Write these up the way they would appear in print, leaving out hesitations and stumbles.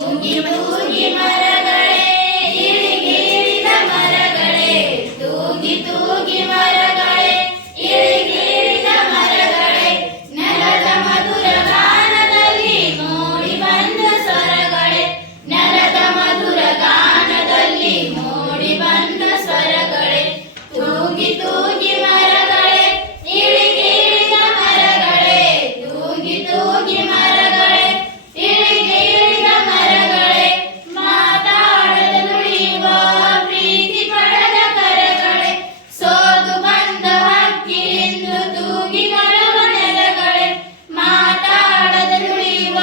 ತೂಗಿ ತೂಗಿ ಮರಗಳೇ ಇಳಿಗಿಳಿದ ಮರಗಳೇ, ತೂಗಿ ತೂಗಿ ಮರಗಳೇ ಇಳಿಗಿಳಿದ ಮರಗಳೇ, ನೆಲದ ಮಧುರ ಗಾನದಲ್ಲಿ ಮೂಡಿ ಬಂದ ಸ್ವರಗಳೇ, ನೆಲದ ಮಧುರ ಗಾನದಲ್ಲಿ ಮೂಡಿ ಬಂದ ಸ್ವರಗಳೇ, ತೂಗಿ ತೂಗಿ ಮರಗಳೇ ಇಳಿಗಿಳಿದ ಮರಗಳೇ, ತೂಗಿ ತೂಗಿ ಮರಗಳೇ ಇಳಿಗಿಳಿದ ಮರಗಳೇ, ಮಾತಾಡದ ನುಡಿಯುವ ಪ್ರೀತಿ ಪಡೆದ ಕರಗಳೇ, ಸೋದು ಬಂದ ಹಕ್ಕಿಯಿಂದ ತೂಗಿ ಬರುವ ನೆಲಗಳೇ, ಮಾತಾಡದ ನುಡಿಯುವ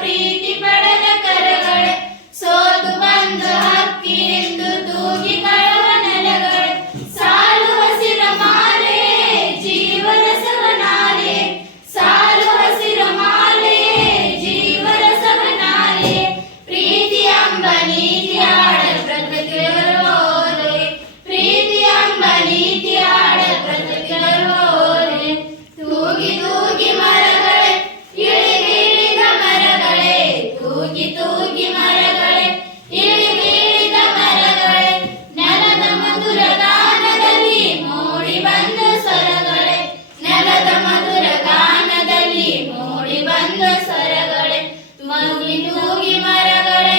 ಪ್ರೀತಿ ಪಡೆದ ಕರಗಳೇ, ಸೋದು ಬಂದ ಹಕ್ಕಿಯಿಂದ ತೂಗಿ ಬರುವ ನೆಲಗಳೇ, ಸಾಲು ಹಸಿರ ಮಾಲೆ ಜೀವರಸವನಾಲೆ, ಸಾಲು ಹಸಿರ ಮಾಲೆ ಜೀವರಸವನಾಲೆ, ಪ್ರೀತಿ ಎಂಬ ನೀತಿ ಆಡ ಪ್ರಕೃತಿಯರೋರೆ, ಪ್ರೀತಿ ಎಂಬ ನೀತಿ ಆಡ ಪ್ರಕೃತಿಯರೋರೆ, ತೂಗಿ ತೂಗಿ ಮರಗಳೇ ಇಳಿಗಿಳಿದ ಮರಗಳೇ, ತೂಗಿ ತೂಗಿ ಮರಗಳೇ ಇಳಿಗಿಳಿದ ಮರಗಳೇ, ನೆಲದ ಮಧುರ ಗಾನದಲ್ಲಿ ಮೂಡಿ ಬಂದ ಸ್ವರಗಳೇ, ನೆಲದ ಮಧುರ ಗಾನದಲ್ಲಿ ಮೂಡಿ ಬಂದ ಸ್ವರಗಳೇ, ತೂಗಿ ತೂಗಿ ಮರಗಳೇ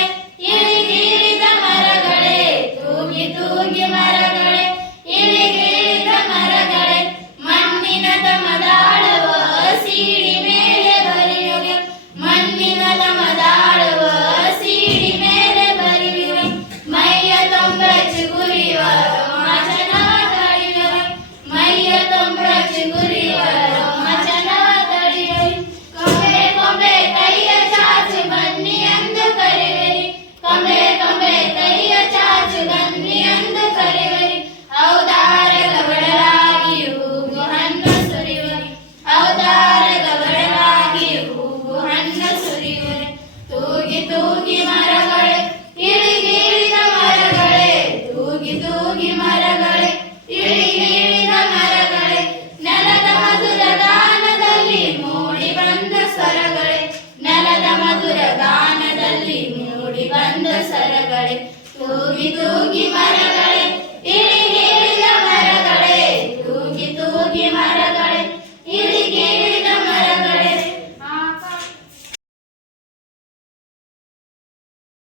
ಇಳಿಗಿಳಿದ ಮರಗಳೇ, ತೂಗಿ ತೂಗಿ ಮರಗಳೇ ಇಳಿಗಿಳಿದ ಮರಗಳೇ, ಮಣ್ಣಿನ ತಮದಾಡುವ ಸೀಡಿ ಮೇಲೆ ಬರೆಯುವೆ, ಮಣ್ಣಿನ ತಮದಾಡುವ ಸೀಡಿ ಮೇಲೆ ಬರೆಯುವೆ, ಮೈಯ ತೊಂಬ ಚಿಗುರಿಯುವ ಮಚನವ ತಡೆಯುವೆ, ಮೈಯ ತೊಂಬ ಚಿಗುರಿಯುವ ಮಚನವ ತಡೆಯುವೆ, ಕೊಂಬೆ ಕೊಂಬೆ ಕೈಯ ಚಾಚು ಬನ್ನಿ ಎಂದು ಕರೆಯುವಿರಿ, ಕೊಂಬೆ ಕೊಂಬೆ ಕೈಯ ಚಾಚು ಬನ್ನಿ ಎಂದು ಕರೆಯುವಿರಿ, ಔದಾರ್ಯದ ಒಡಲಾಗಿ ಹೂವು ಹಣ್ಣು ಸುರಿಯುವಿರಿ, ಔದಾರ್ಯದ ಒಡಲಾಗಿ ಹೂವು ಹಣ್ಣು ಸುರಿಯುವಿರಿ, ತೂಗಿ ತೂಗಿ ಮರಗಳೇ ಇಳಿಗಿಳಿದ ಮರಗಳೇ, ತೂಗಿ ತೂಗಿ ಮರಗಳೇ ಇಳಿಗಿಳಿದ ಮರಗಳೇ, ನೆಲದ ಮಧುರ ಗಾನದಲ್ಲಿ ಮೂಡಿ ಬಂದ ಸ್ವರಗಳೇ, ನೆಲದ ಮಧುರ ಗಾನದಲ್ಲಿ ಮೂಡಿ ಬಂದ ಸ್ವರಗಳೇ, ತೂಗಿ ತೂಗಿ ಮರಗಳೇ